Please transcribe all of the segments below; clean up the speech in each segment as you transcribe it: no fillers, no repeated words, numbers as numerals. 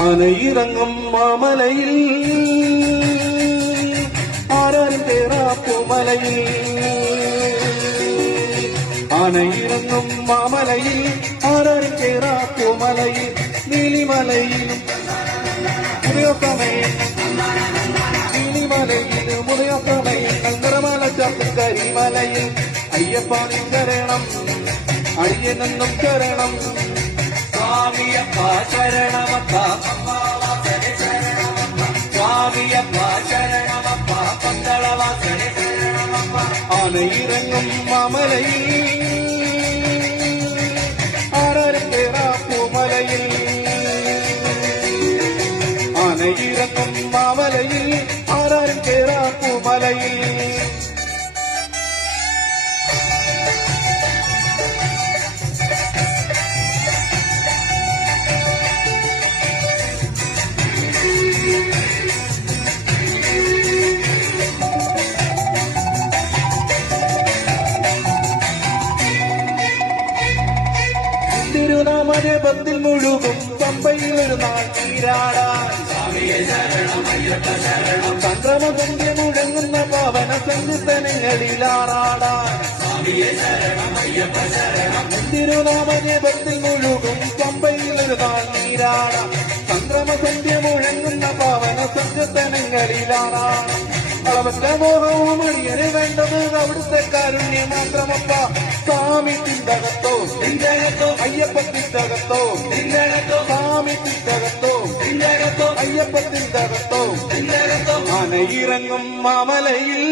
ആനയിറങ്ങും മാമലയിൽ ആരാരും കേറാപ്പുമലയിൽ ആനയിറങ്ങും മാമലയിൽ ആരാരും കേറാപ്പുമലയിൽ നീലിമലയിലും മുറിയൊക്കമയിൽ നീലിമലയിലും മുറിയൊക്കമയിൽ കങ്കരമല ചാത്തും കരിമലയിൽ അയ്യപ്പാനി ശരണം അയ്യനെന്നും ശരണം സ്വാമിയപ്പ ശരണമപ്പ സ്വാമിയപ്പ ശരണമപ്പ പന്തളവാസനെ ശരണമപ്പ ആനയിറങ്ങും മാമലയിൽ ആരാരും കേറാപ്പുമലയിൽ ആനയിറങ്ങും മാമലയിൽ ആരാരും കേറാപ്പുമലയിൽ തിരുനാമജപത്തിൽ മുഴുകും പമ്പയിൽ ഒരു നാൾ നീരാടാൻ സംക്രമസന്ധ്യ മുഴങ്ങുന്ന പാവന സങ്കീർത്തനങ്ങളിലാറാടാൻ തിരുനാമജപത്തിൽ മുഴുകും പമ്പയിൽ ഒരു നാൾ നീരാടാൻ സംക്രമസന്ധ്യ മുഴങ്ങുന്ന പാവന സങ്കീർത്തനങ്ങളിലാറാടാൻ അളവറ്റ മോഹവും അടിയന് വേണ്ടത് അവിടുത്തെ കാരുണ്യം മാത്രമപ്പ സ്വാമി തിന്തകത്തോ തിന്തകത്തോ അയ്യപ്പ തിന്തകത്തോ തിന്തകത്തോ സ്വാമി തിന്തകത്തോ തിന്തകത്തോ അയ്യപ്പ തിന്തകത്തോ തിന്തകത്തോ ആനയിറങ്ങും മാമലയിൽ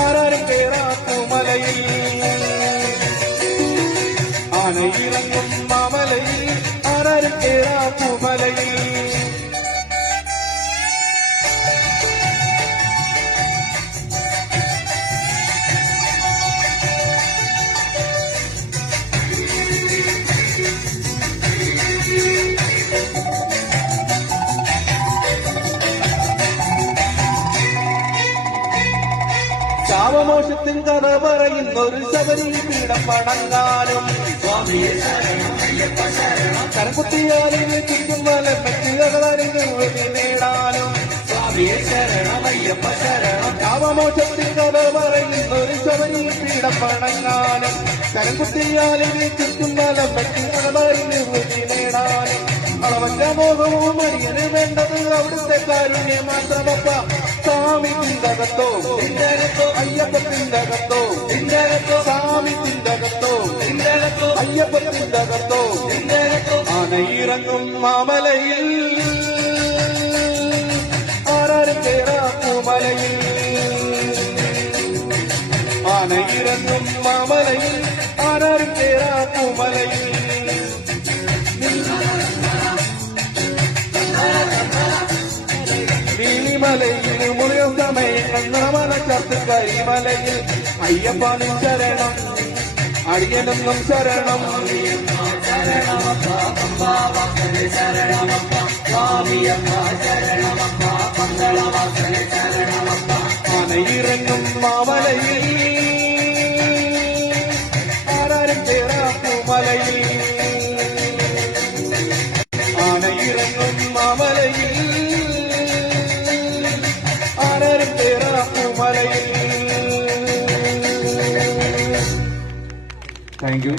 ആരാരും കേറാപ്പുമലയിൽ ആനയിറങ്ങും മാമലയിൽ ആരാരും കേറാപ്പുമലയിൽ ശാവമോഷത്തിൻ കഥ പറയുന്നൊരു ശബരി പീഠം വണങ്ങാനും കരകുത്തിയാലിന് ചുറ്റും വലമെത്തി നേടാനും ശാവമോഷത്തിൻ കഥ പറയുന്നൊരു ശബരി പീഠം വണങ്ങാനും കരകുത്തിയാലിന് ചുറ്റും വലമെത്തി നേടാനും അളവറ്റ മോഹവും അടിയന് വേണ്ടത് അവിടുത്തെ കാരുണ്യം മാത്രമപ്പ സ്വാമി തിന്തകത്തോ തിന്തകത്തോ അയ്യപ്പ തിന്തകത്തോ തിന്തകത്തോ സ്വാമി തിന്തകത്തോ തിന്തകത്തോ അയ്യപ്പ തിന്തകത്തോ തിന്തകത്തോ ആനയിറങ്ങും മാമലയിൽ ആരാരും കേറാപ്പുമലയിൽ ആനയിറങ്ങും മാമലയിൽ ആരാരും കേറാപ്പുമലയിൽ നീലിമലയിൽ മുറിയൊക്കമയിൽ കങ്കരമല ചാത്തും കരിമലയിൽ അയ്യപ്പാനി ശരണം അടിയനെന്നും ശരണം ആനയിറങ്ങും മാമലയിൽ ആരാരും കേറാപ്പുമലയിൽ ആനയിറങ്ങും മാമലയിൽ ആരാരും കേറാപ്പുമലയിൽ. Thank you.